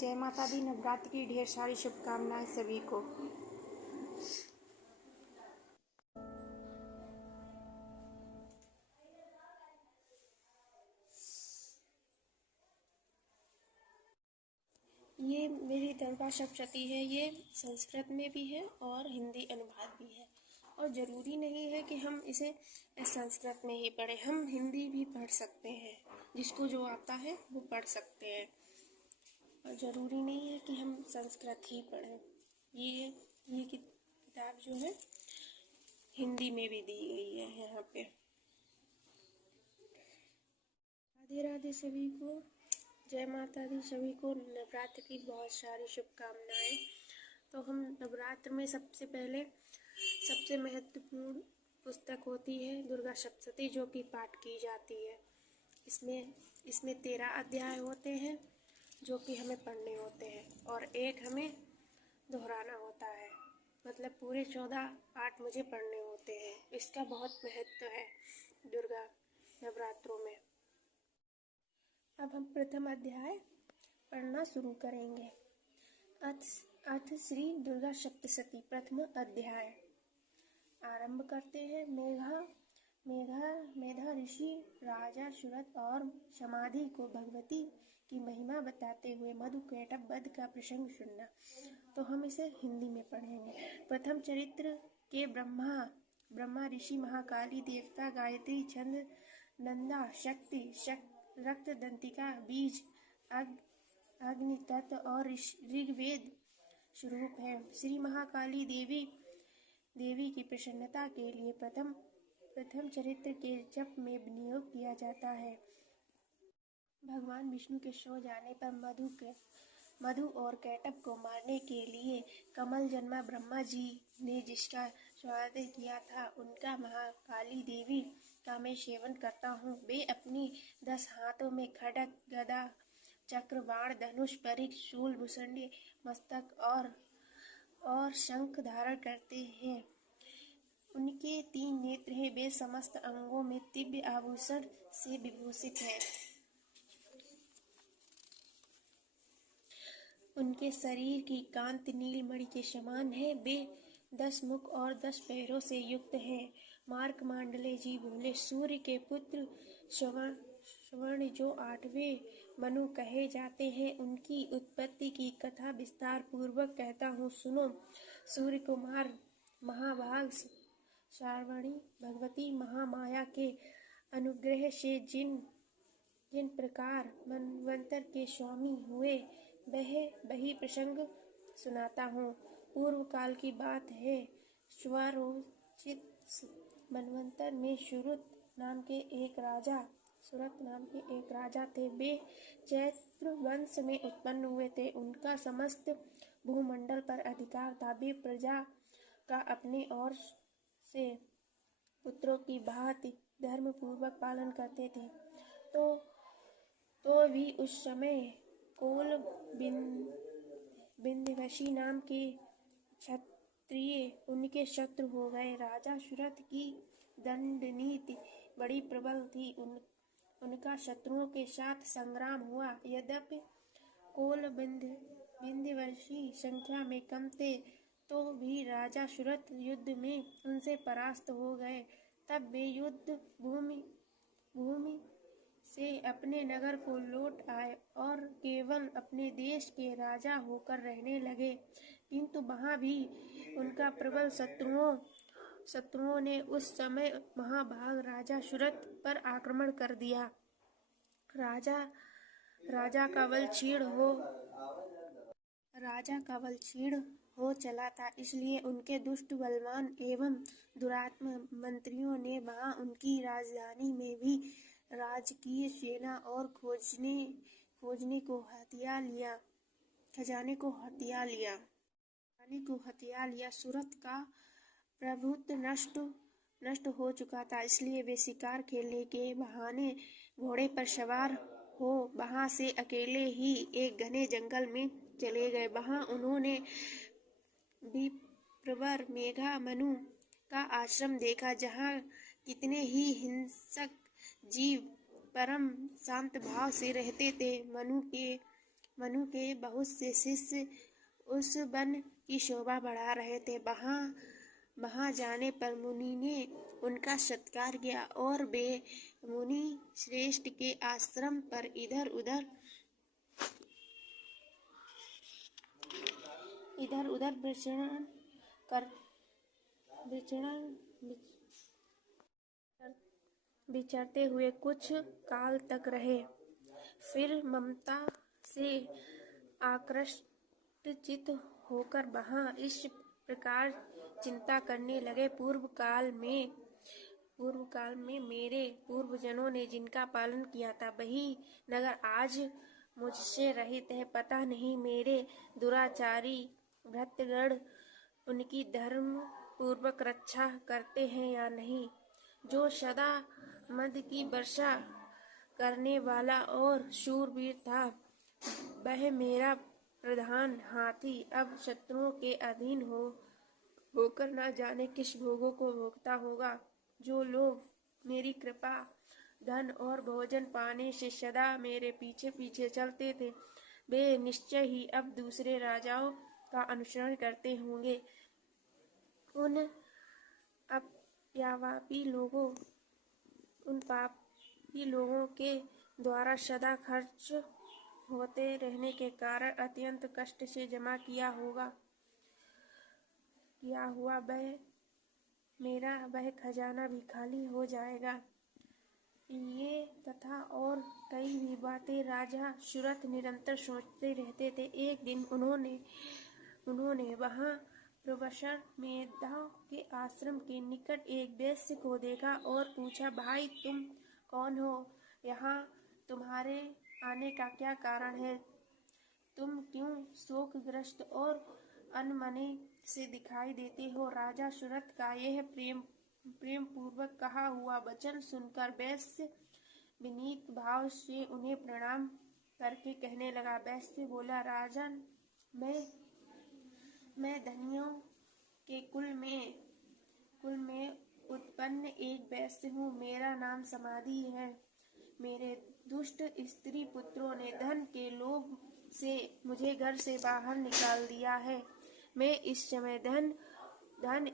जय माता दी। नवरात्र की ढेर सारी शुभकामनाएं सभी को। ये मेरी दरबार सप्तशती है। ये संस्कृत में भी है और हिंदी अनुवाद भी है, और ज़रूरी नहीं है कि हम इसे संस्कृत में ही पढ़ें, हम हिंदी भी पढ़ सकते हैं। जिसको जो आता है वो पढ़ सकते हैं, और ज़रूरी नहीं है कि हम संस्कृत ही पढ़ें। ये किताब जो है हिंदी में भी दी गई है यहाँ पे। राधे राधे सभी को, जय माता दी सभी को। नवरात्र की बहुत सारी शुभकामनाएं। तो हम नवरात्र में सबसे महत्वपूर्ण पुस्तक होती है दुर्गा सप्तशती, जो कि पाठ की जाती है। इसमें 13 अध्याय होते हैं जो कि हमें पढ़ने होते हैं, और एक हमें दोहराना होता है। मतलब पूरे 14 पाठ मुझे पढ़ने होते हैं। इसका बहुत महत्व है दुर्गा नवरात्रों में। अब हम प्रथम अध्याय पढ़ना शुरू करेंगे। अथ श्री दुर्गा सप्तशती प्रथम अध्याय। आरंभ करते हैं। मेधा ऋषि राजा सुरत और समाधि को भगवती की महिमा बताते हुए मधु कैटभ वध का प्रसंग सुनना। तो हम इसे हिंदी में पढ़ेंगे। प्रथम चरित्र के ब्रह्मा ऋषि, महाकाली देवता, गायत्री छंद, नंदा शक्ति, रक्त दंतिका, बीज, अग्नि तत्व और ऋग्वेद स्वरूप है। श्री महाकाली देवी की प्रसन्नता के लिए प्रथम चरित्र के जप में विनियोग किया जाता है। भगवान विष्णु के सो जाने पर मधु और कैटभ को मारने के लिए कमल जन्मा ब्रह्मा जी ने जिसका स्वागत किया था, उनका महाकाली देवी का मैं सेवन करता हूँ। वे अपनी 10 हाथों में खड्ग, गदा, चक्र, बाण, धनुष, परिघ, शूल, भुसंडी, मस्तक और शंख धारण करते हैं। उनके 3 नेत्र हैं। वे समस्त अंगों में दिव्य आभूषण से विभूषित हैं। उनके शरीर की कांति नीलमणि के समान है। वे 10 मुख और 10 पैरों से युक्त हैं। मार्कंडेय जी बोले, सूर्य के पुत्र श्रवण जो 8वें मनु कहे जाते हैं, उनकी उत्पत्ति की कथा विस्तार पूर्वक कहता हूँ, सुनो। सूर्य कुमार महाभाग श्रावणी भगवती महामाया के अनुग्रह से जिन प्रकार मनवंतर के स्वामी हुए, वही प्रसंग सुनाता हूँ। पूर्व काल की बात है। स्वरोचित मनवंतर में सुरत नाम के एक राजा थे। वे चैत्र वंश में उत्पन्न हुए थे। उनका समस्त भूमंडल पर अधिकार था। वे प्रजा का अपने और से पुत्रों की भांति धर्म पूर्वक पालन करते थे। तो भी उस समय कोल विंध्यवासी नाम के क्षत्रिय उनके शत्रु हो गए। राजा सुरत की दंड नीति बड़ी प्रबल थी। उनका शत्रुओं के साथ संग्राम हुआ। यद्यपि कोल विंध्यवासी संख्या में कम थे, तो भी राजा सुरत युद्ध में उनसे परास्त हो गए। तब वे युद्ध भूमि से अपने नगर को लौट आए और केवल अपने देश के राजा होकर रहने लगे। किंतु वहां भी उनका प्रबल शत्रुओं ने उस समय महाभाग राजा सुरत पर आक्रमण कर दिया। राजा का बल क्षीण हो चला था, इसलिए उनके दुष्ट, बलवान एवं दुरात्म मंत्रियों ने वहां उनकी राजधानी में भी राजकीय सेना और खजाने को हथिया लिया। सूरत का प्रभुत्व नष्ट हो चुका था, इसलिए वे शिकार खेलने के बहाने घोड़े पर सवार हो वहां से अकेले ही एक घने जंगल में चले गए। वहां उन्होंने विप्रवर मेघा मनु का आश्रम देखा, जहां कितने ही हिंसक जीव परम शांत भाव से रहते थे। मनु के बहुत से शिष्य उस वन की शोभा बढ़ा रहे थे। वहां जाने पर मुनि ने उनका सत्कार किया और वे मुनि श्रेष्ठ के आश्रम पर इधर उधर विचरते हुए कुछ काल तक रहे। फिर ममता से आकृष्ट चित्त होकर वहां इस प्रकार चिंता करने लगे, पूर्व काल में मेरे पूर्वजों ने जिनका पालन किया था वही नगर आज मुझसे रहित है। पता नहीं मेरे दुराचारी भृत्यगण उनकी धर्म पूर्वक रक्षा करते हैं या नहीं। जो सदा मद की वर्षा करने वाला और शूरवीर था, वह मेरा प्रधान हाथी अब शत्रुओं के अधीन होकर न जाने किस भोगों को भोगता होगा। जो लोग मेरी कृपा, धन और भोजन पाने से सदा मेरे पीछे पीछे चलते थे, वे निश्चय ही अब दूसरे राजाओं का अनुसरण करते होंगे। उन पापी लोगों के द्वारा सदा खर्च होते रहने के कारण अत्यंत कष्ट से जमा किया हुआ वह खजाना भी खाली हो जाएगा। ये तथा और कई भी बातें राजा सुरथ निरंतर सोचते रहते थे। एक दिन उन्होंने वहां प्रोफेसर मेधा के आश्रम के निकट एक वैश्य को देखा और पूछा, भाई तुम कौन हो? यहाँ तुम्हारे आने का क्या कारण है? तुम क्यों शोकग्रस्त और अनमने से दिखाई देते हो? राजा सुरथ का यह प्रेम पूर्वक कहा हुआ वचन सुनकर वैश्य विनीत भाव से उन्हें प्रणाम करके कहने लगा। वैश्य बोला, राजन, मैं धनियों के कुल में उत्पन्न एक वैश्य हूँ। मेरा नाम समाधि है। मेरे दुष्ट स्त्री पुत्रों ने धन के लोभ से मुझे घर से बाहर निकाल दिया है। मैं इस समय धन,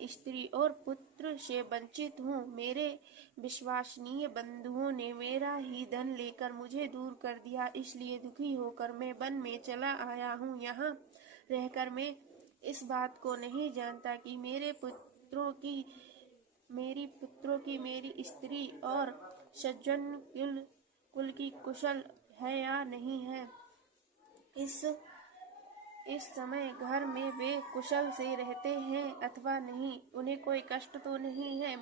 स्त्री और पुत्र से वंचित हूँ। मेरे विश्वसनीय बंधुओं ने मेरा ही धन लेकर मुझे दूर कर दिया, इसलिए दुखी होकर मैं वन में चला आया हूँ। यहाँ रहकर मैं इस बात को नहीं जानता कि मेरे पुत्रों की मेरी स्त्री और सज्जन कुल की कुशल है या नहीं है। इस समय घर में वे कुशल से रहते हैं अथवा नहीं, उन्हें कोई कष्ट तो नहीं है।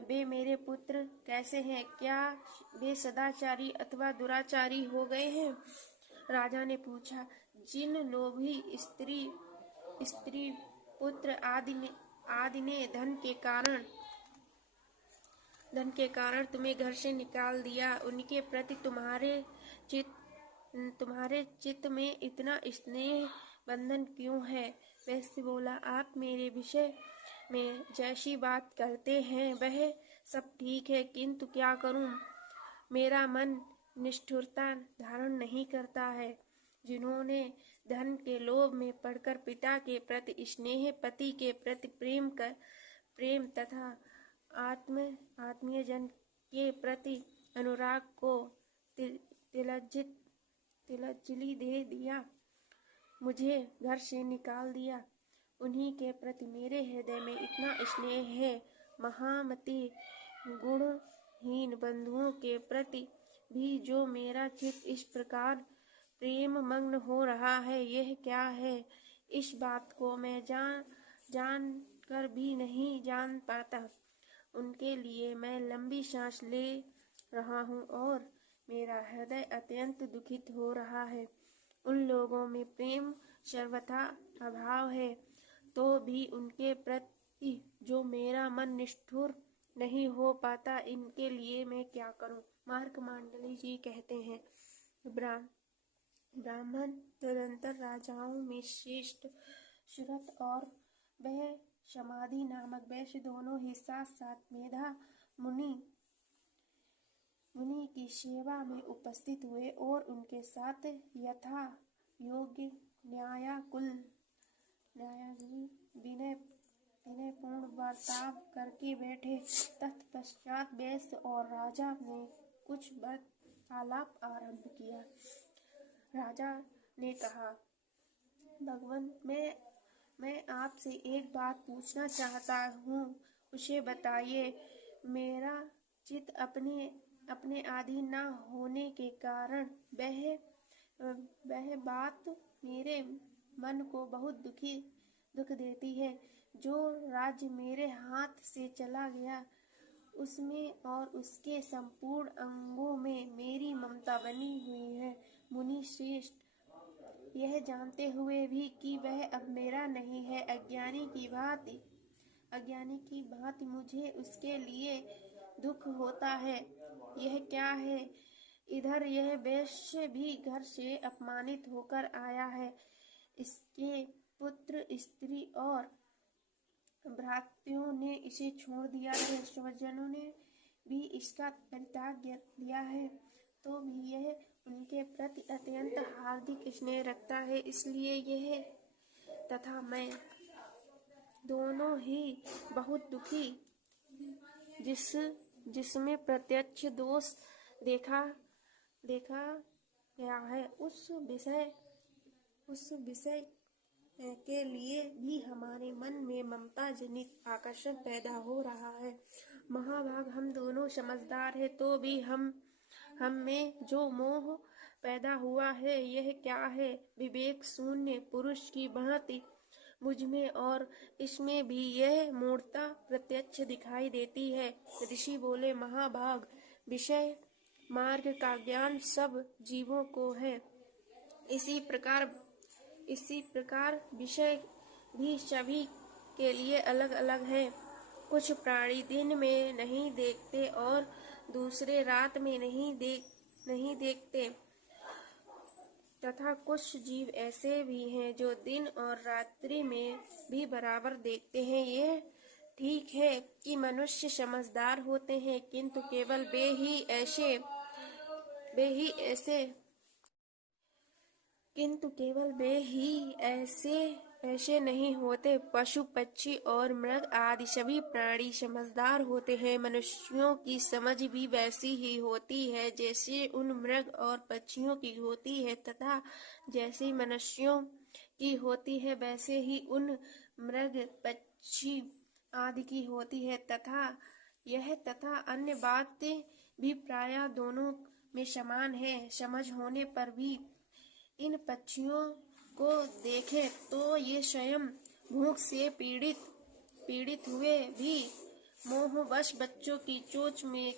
वे मेरे पुत्र कैसे हैं? क्या वे सदाचारी अथवा दुराचारी हो गए हैं? राजा ने पूछा। जिन लोभी स्त्री पुत्र आदि ने धन के कारण तुम्हें घर से निकाल दिया, उनके प्रति तुम्हारे चित्त में इतना स्नेह बंधन क्यों है? वैश्य बोला, आप मेरे विषय में जैसी बात करते हैं वह सब ठीक है, किंतु क्या करूं? मेरा मन निष्ठुरता धारण नहीं करता है। जिन्होंने धन के लोभ में पड़कर पिता के प्रति स्नेह, पति के प्रति प्रेम तथा आत्मीय जन के प्रति अनुराग को तिलज्जली दे दिया, मुझे घर से निकाल दिया, उन्हीं के प्रति मेरे हृदय में इतना स्नेह है। महामती गुणहीन बंधुओं के प्रति भी जो मेरा चित्त इस प्रकार प्रेम मग्न हो रहा है, यह क्या है? इस बात को मैं जान कर भी नहीं जान पाता। उनके लिए मैं लंबी सांस ले रहा हूँ और मेरा हृदय अत्यंत दुखित हो रहा है। उन लोगों में प्रेम सर्वथा अभाव है, तो भी उनके प्रति जो मेरा मन निष्ठुर नहीं हो पाता, इनके लिए मैं क्या करूं? मार्कंडेय जी कहते हैं, ब्राह्मण तदंतर राजाओं में श्रेष्ठ सुरथ और वह समाधि नामक वैश्य दोनों ही साथ साथ मेधा मुनि मुनि की सेवा में उपस्थित हुए और उनके साथ यथा योग्य विनयपूर्ण बर्ताव करके बैठे। तत्पश्चात वैश्य और राजा ने कुछ वार्तालाप आरंभ किया। राजा ने कहा, भगवान, मैं आपसे एक बात पूछना चाहता हूँ, उसे बताइए। मेरा चित्त अपने अधीन न होने के कारण वह बात मेरे मन को बहुत दुख देती है। जो राज्य मेरे हाथ से चला गया, उसमें और उसके संपूर्ण अंगों में मेरी ममता बनी हुई है। मुनि श्रेष्ठ, यह जानते हुए भी कि वह अब मेरा नहीं है, अज्ञानी की भांति मुझे उसके लिए दुख होता है। यह क्या है? इधर यह वैश्य भी घर से अपमानित होकर आया है। इसके पुत्र, स्त्री और भ्रातृओं ने इसे छोड़ दिया है। स्वजनों ने भी इसका परित्याग किया है, तो भी यह उनके प्रति अत्यंत हार्दिक स्नेह रखता है। इसलिए यह तथा मैं दोनों ही बहुत दुखी, जिसमें प्रत्यक्ष दोष देखा गया है, उस विषय के लिए भी हमारे मन में ममता जनित आकर्षण पैदा हो रहा है। महाभाग, हम दोनों समझदार हैं, तो भी हम में जो मोह पैदा हुआ है, यह क्या है? विवेक शून्य पुरुष की भांति मुझ में और इसमें भी यह मूढ़ता प्रत्यक्ष दिखाई देती है। ऋषि बोले, महाभाग, विषय मार्ग का ज्ञान सब जीवों को है। इसी प्रकार विषय भी सभी के लिए अलग अलग है। कुछ प्राणी दिन में नहीं देखते और दूसरे रात में नहीं देखते, तथा कुछ जीव ऐसे भी हैं जो दिन और रात्रि में भी बराबर देखते हैं। यह ठीक है कि मनुष्य समझदार होते हैं, किंतु केवल वे ही ऐसे नहीं होते। पशु, पक्षी और मृग आदि सभी प्राणी समझदार होते हैं। मनुष्यों की समझ भी वैसी ही होती है जैसे उन मृग और पक्षियों की होती है, तथा जैसी मनुष्यों की होती है वैसे ही उन मृग, पक्षी आदि की होती है। तथा अन्य बातें भी प्रायः दोनों में समान है। समझ होने पर भी इन पक्षियों को देखें तो ये स्वयं भूख से पीड़ित हुए भी मोहवश बच्चों की चोंच में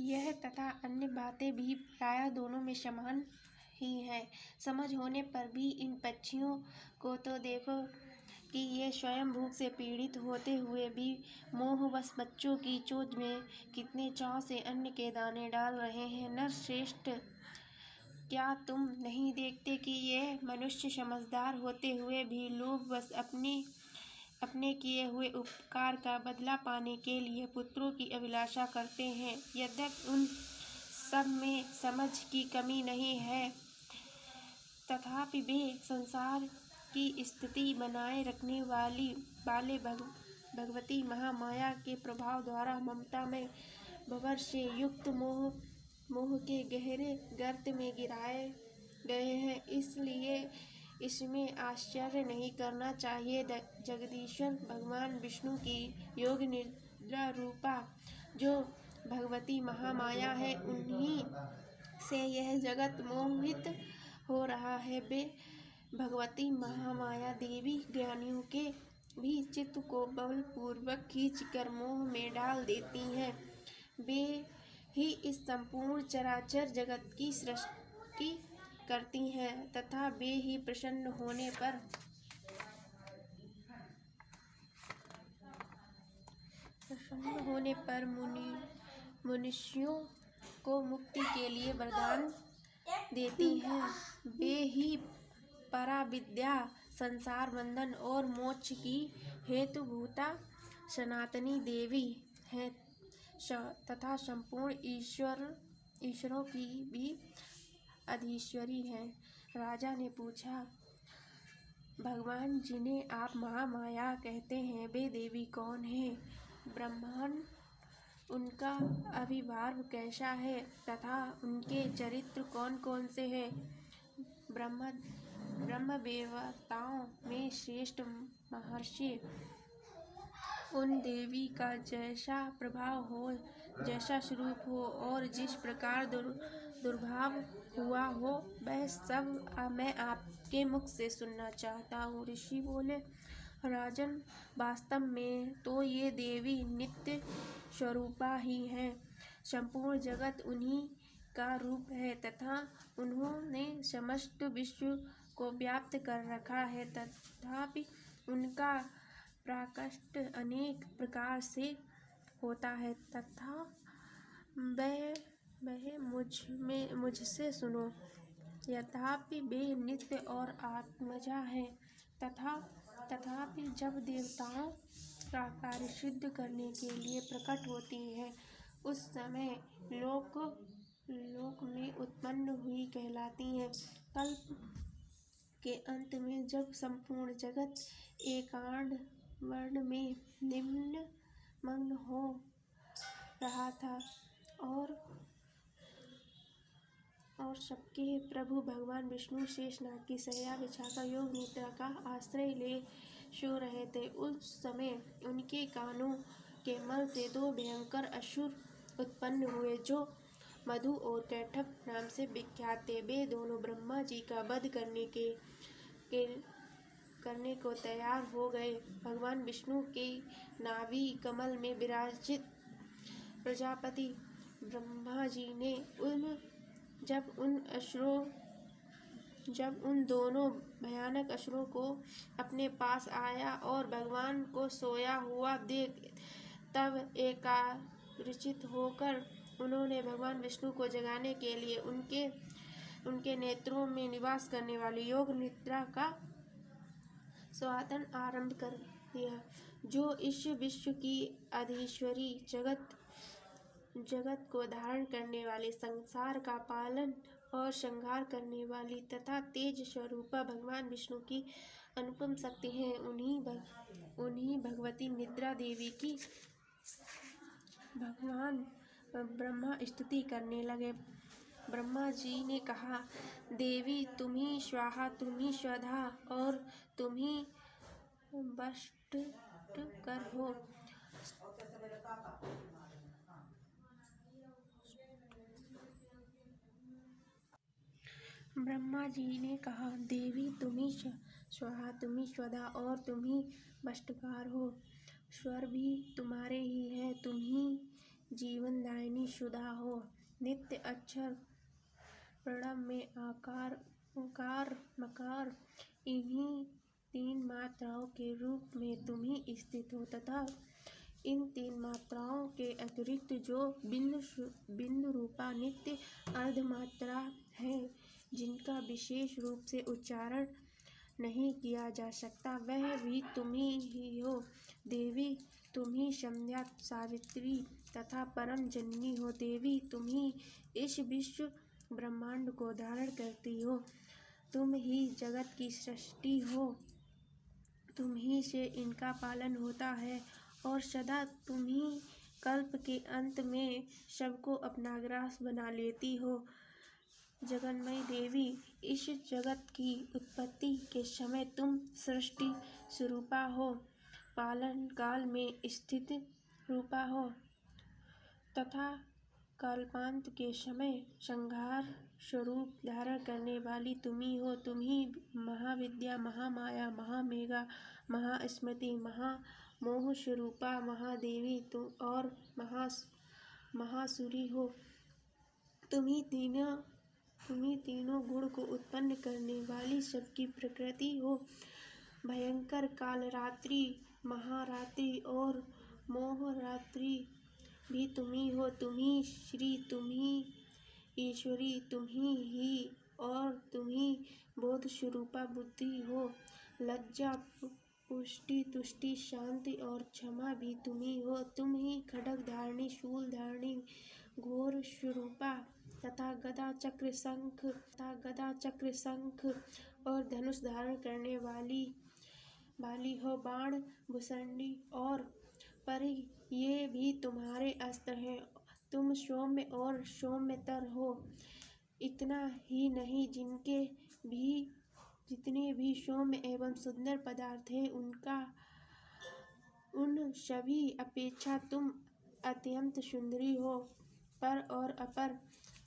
यह तथा अन्य बातें भी प्रायः दोनों में समान ही है। समझ होने पर भी इन पक्षियों को तो देखो कि ये स्वयं भूख से पीड़ित होते हुए भी मोहवश बच्चों की चोंच में कितने चाव से अन्न के दाने डाल रहे हैं। नर श्रेष्ठ, क्या तुम नहीं देखते कि यह मनुष्य समझदार होते हुए भी लोभवश अपने किए हुए उपकार का बदला पाने के लिए पुत्रों की अभिलाषा करते हैं? यद्यपि उन सब में समझ की कमी नहीं है, तथापि वे संसार की स्थिति बनाए रखने वाले भगवती महामाया के प्रभाव द्वारा ममता में भंवर से युक्त मोह के गहरे गर्त में गिराए गए हैं। इसलिए इसमें आश्चर्य नहीं करना चाहिए। जगदीश्वर भगवान विष्णु की योग निद्रा रूपा जो भगवती महामाया है, उन्हीं से यह जगत मोहित हो रहा है। वे भगवती महामाया देवी ज्ञानियों के भी चित्त को बलपूर्वक खींचकर मोह में डाल देती हैं। वे ही इस संपूर्ण चराचर जगत की सृष्टि करती हैं, तथा वे ही प्रसन्न होने पर मनुष्यों को मुक्ति के लिए वरदान देती हैं। वे ही पराविद्या, संसार बंधन और मोक्ष की हेतुभूता सनातनी देवी हैं तथा संपूर्ण ईश्वरों की भी अधीश्वरी हैं। राजा ने पूछा, भगवान जिन्हें आप महामाया कहते हैं वे देवी कौन हैं? ब्राह्मण उनका अभिभाव कैसा है तथा उनके चरित्र कौन कौन से हैं? ब्रह्मवेत्ताओं में श्रेष्ठ महर्षि उन देवी का जैसा प्रभाव हो, जैसा स्वरूप हो और जिस प्रकार दुर्भाव हुआ हो, वह सब मैं आपके मुख से सुनना चाहता हूँ। ऋषि बोले, राजन, वास्तव में तो ये देवी नित्य स्वरूपा ही हैं। संपूर्ण जगत उन्हीं का रूप है तथा उन्होंने समस्त विश्व को व्याप्त कर रखा है। तथापि उनका प्रकाश अनेक प्रकार से होता है तथा वह मुझसे सुनो। यद्यपि वे नित्य और आत्मजा है तथापि जब देवताओं का कार्य सिद्ध करने के लिए प्रकट होती है, उस समय लोक में उत्पन्न हुई कहलाती हैं। कल्प के अंत में जब संपूर्ण जगत एकांड वर्ण में मग्न हो रहा था और सबके प्रभु भगवान विष्णु शेषनाग की शैया बिछाकर योग निद्रा का आश्रय ले सो रहे थे, उस समय उनके कानों के मल से दो भयंकर असुर उत्पन्न हुए जो मधु और कैटभ नाम से विख्यात थे। वे दोनों ब्रह्मा जी का वध करने को तैयार हो गए। भगवान विष्णु के नाभि कमल में विराजित प्रजापति ब्रह्मा जी ने जब उन दोनों भयानक असुरों को अपने पास आया और भगवान को सोया हुआ देख तब एकाग्रचित्त होकर उन्होंने भगवान विष्णु को जगाने के लिए उनके नेत्रों में निवास करने वाली योग निद्रा का साधन आरंभ कर दिया, जो इस विश्व की अधीश्वरी जगत को धारण करने वाले, संसार का पालन और संहार करने वाली तथा तेज स्वरूपा भगवान विष्णु की अनुपम शक्ति है। उन्हीं भगवती निद्रा देवी की भगवान ब्रह्मा स्तुति करने लगे। ब्रह्मा जी ने कहा, देवी तुम ही स्वाहा, तुम ही स्वधा और तुम ही वषट्कर हो। ब्रह्मा जी ने कहा, देवी तुम ही स्वाहा, तुम ही स्वधा और तुम ही वषट्कार हो। स्वर भी तुम्हारे ही है, तुम ही जीवनदायिनी सुधा हो। नित्य अक्षर प्रणव में आकार उकार मकार इन्हीं तीन मात्राओं के रूप में तुम ही स्थित हो तथा इन तीन मात्राओं के अतिरिक्त जो बिंदु रूपा नित्य अर्धमात्रा है, जिनका विशेष रूप से उच्चारण नहीं किया जा सकता, वह भी तुम ही हो। देवी तुम ही संध्या, सावित्री तथा परम जननी हो। देवी तुम ही इस विश्व ब्रह्मांड को धारण करती हो, तुम ही जगत की सृष्टि हो, तुम ही से इनका पालन होता है और सदा तुम ही कल्प के अंत में सबको अपना ग्रास बना लेती हो। जगन्मयी देवी, इस जगत की उत्पत्ति के समय तुम सृष्टि स्वरूपा हो, पालन काल में स्थिति रूपा हो तथा कल्पांत के समय संहार स्वरूप धारण करने वाली तुम ही हो। तुम ही महाविद्या, महामाया, महामेघा, महास्मृति, महामोह स्वरूपा महादेवी और महासुरी हो। तुम ही तीनों गुण को उत्पन्न करने वाली सबकी प्रकृति हो। भयंकर कालरात्रि, महारात्रि और मोहरात्रि भी तुम ही हो। तुम ही श्री, तुम ही ईश्वरी, तुम ही और तुम ही बोध स्वरूपा बुद्धि हो। लज्जा, पुष्टि, तुष्टि, शांति और क्षमा भी तुम ही हो। तुम ही खड्ग धारिणी, शूल धारिणी, घोर स्वरूपा तथा गदा चक्र शंख और धनुष धारण करने वाली हो। बाण, भुसंडी और परी ये भी तुम्हारे अस्त्र हैं। तुम सौम्य और सौम्यतर हो। इतना ही नहीं, जितने भी सौम्य एवं सुंदर पदार्थ हैं उन सभी अपेक्षा तुम अत्यंत सुंदरी हो। पर और अपर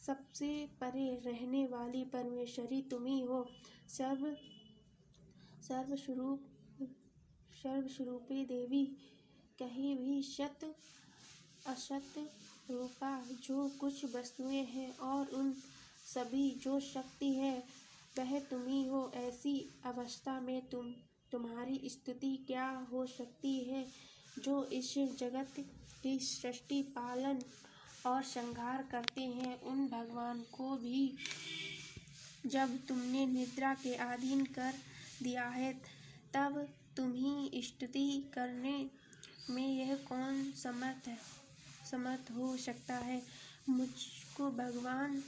सबसे परे रहने वाली परमेश्वरी तुम ही हो। सर्वस्वरूपी देवी, कहीं भी सत असत रूपा जो कुछ वस्तुएं हैं और उन सभी जो शक्ति है वह तुम ही हो। ऐसी अवस्था में तुम्हारी स्तुति क्या हो सकती है, जो इस जगत की सृष्टि, पालन और संहार करते हैं। उन भगवान को भी जब तुमने निद्रा के अधीन कर दिया है, तब तुम्ही स्तुति करने में यह कौन समर्थ हो सकता है। मुझको भगवान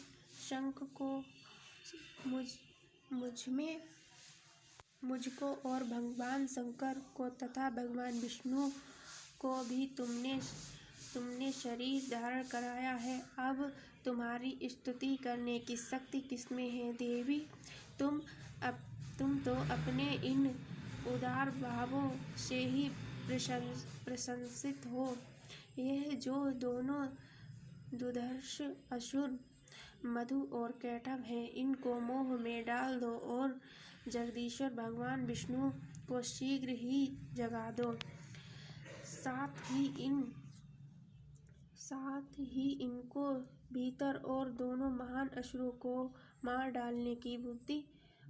और भगवान शंकर को तथा भगवान विष्णु को भी तुमने शरीर धारण कराया है। अब तुम्हारी स्तुति करने की शक्ति किसमें है देवी? तुम तो अपने इन उदार भावों से ही प्रशंसित हो। यह जो दोनों दुर्धर्ष असुर मधु और कैटभ है, इनको मोह में डाल दो और जगदीश्वर भगवान विष्णु को शीघ्र ही जगा दो। साथ ही इनको भीतर और दोनों महान असुरों को मार डालने की बुद्धि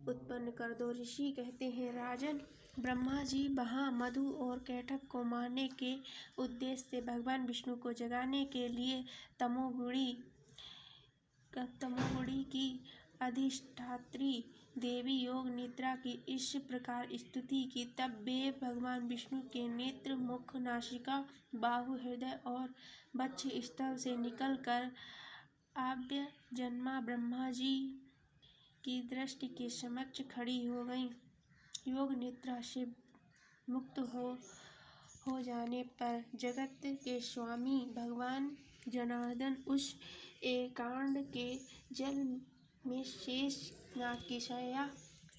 उत्पन्न कर दो। ऋषि कहते हैं, राजन, ब्रह्मा जी वहाँ मधु और कैटभ को मारने के उद्देश्य से भगवान विष्णु को जगाने के लिए तमोगुणी की अधिष्ठात्री देवी योग निद्रा की इस प्रकार स्तुति की। तब वे भगवान विष्णु के नेत्र, मुख, नासिका, बाहु, हृदय और वक्ष स्थल से निकलकर आव्यजन्मा ब्रह्मा जी की दृष्टि के समक्ष खड़ी हो गईं। योग निद्रा से मुक्त हो जाने पर जगत के स्वामी भगवान जनार्दन उस एकांड के जल में शेष नाग की शैया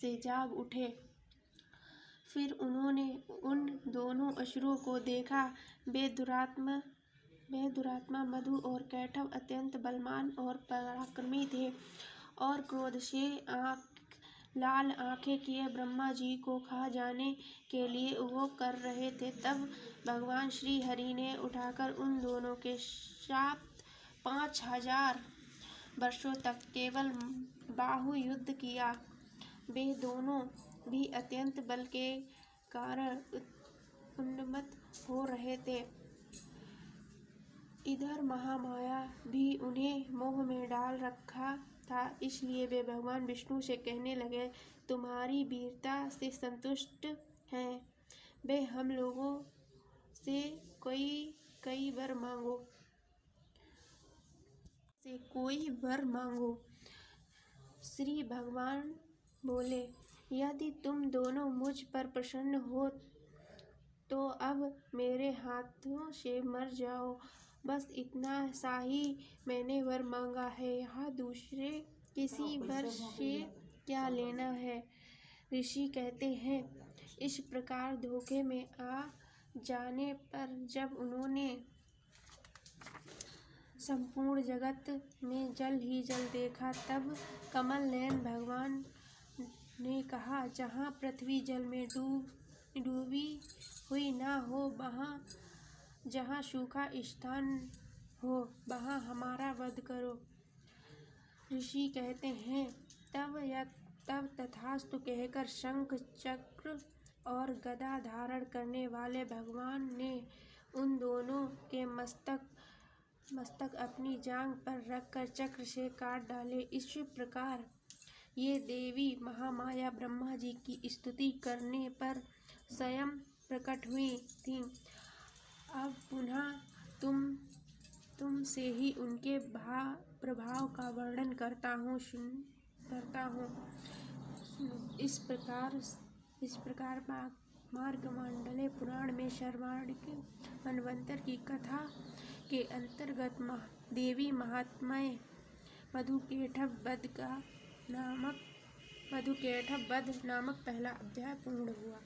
से जाग उठे। फिर उन्होंने उन दोनों असुरों को देखा। वे दुरात्मा मधु और कैटभ अत्यंत बलवान और पराक्रमी थे और क्रोध से लाल आंखें किए ब्रह्मा जी को खा जाने के लिए वो कर रहे थे। तब भगवान श्री हरि ने उठाकर उन दोनों के साथ 5000 वर्षों तक केवल बाहु युद्ध किया। वे दोनों भी अत्यंत बल के कारण उन्मत्त हो रहे थे। इधर महामाया भी उन्हें मोह में डाल रखा था। इसलिए वे भगवान विष्णु से कहने लगे, तुम्हारी वीरता से संतुष्ट हैं। वे हम लोगों से कोई वर मांगो। श्री भगवान बोले, यदि तुम दोनों मुझ पर प्रसन्न हो तो अब मेरे हाथों से मर जाओ। बस इतना सा ही मैंने वर मांगा है, यहाँ दूसरे किसी वर से क्या लेना है। ऋषि कहते हैं, इस प्रकार धोखे में आ जाने पर जब उन्होंने संपूर्ण जगत में जल ही जल देखा, तब कमल नयन भगवान ने कहा, जहाँ पृथ्वी जल में डूबी हुई न हो, जहाँ सूखा स्थान हो, वहाँ हमारा वध करो। ऋषि कहते हैं, तब तथास्तु कहकर शंख, चक्र और गदा धारण करने वाले भगवान ने उन दोनों के मस्तक अपनी जांघ पर रखकर चक्र से काट डाले। इस प्रकार ये देवी महामाया ब्रह्मा जी की स्तुति करने पर स्वयं प्रकट हुई थी। अब पुनः तुम से ही उनके प्रभाव का वर्णन करता हूँ। इस प्रकार मार्कंडेय पुराण में सर्वाधिक मनवंतर की कथा के अंतर्गत देवी महात्म्य मधुकैटभ वध नामक पहला अध्याय पूर्ण हुआ।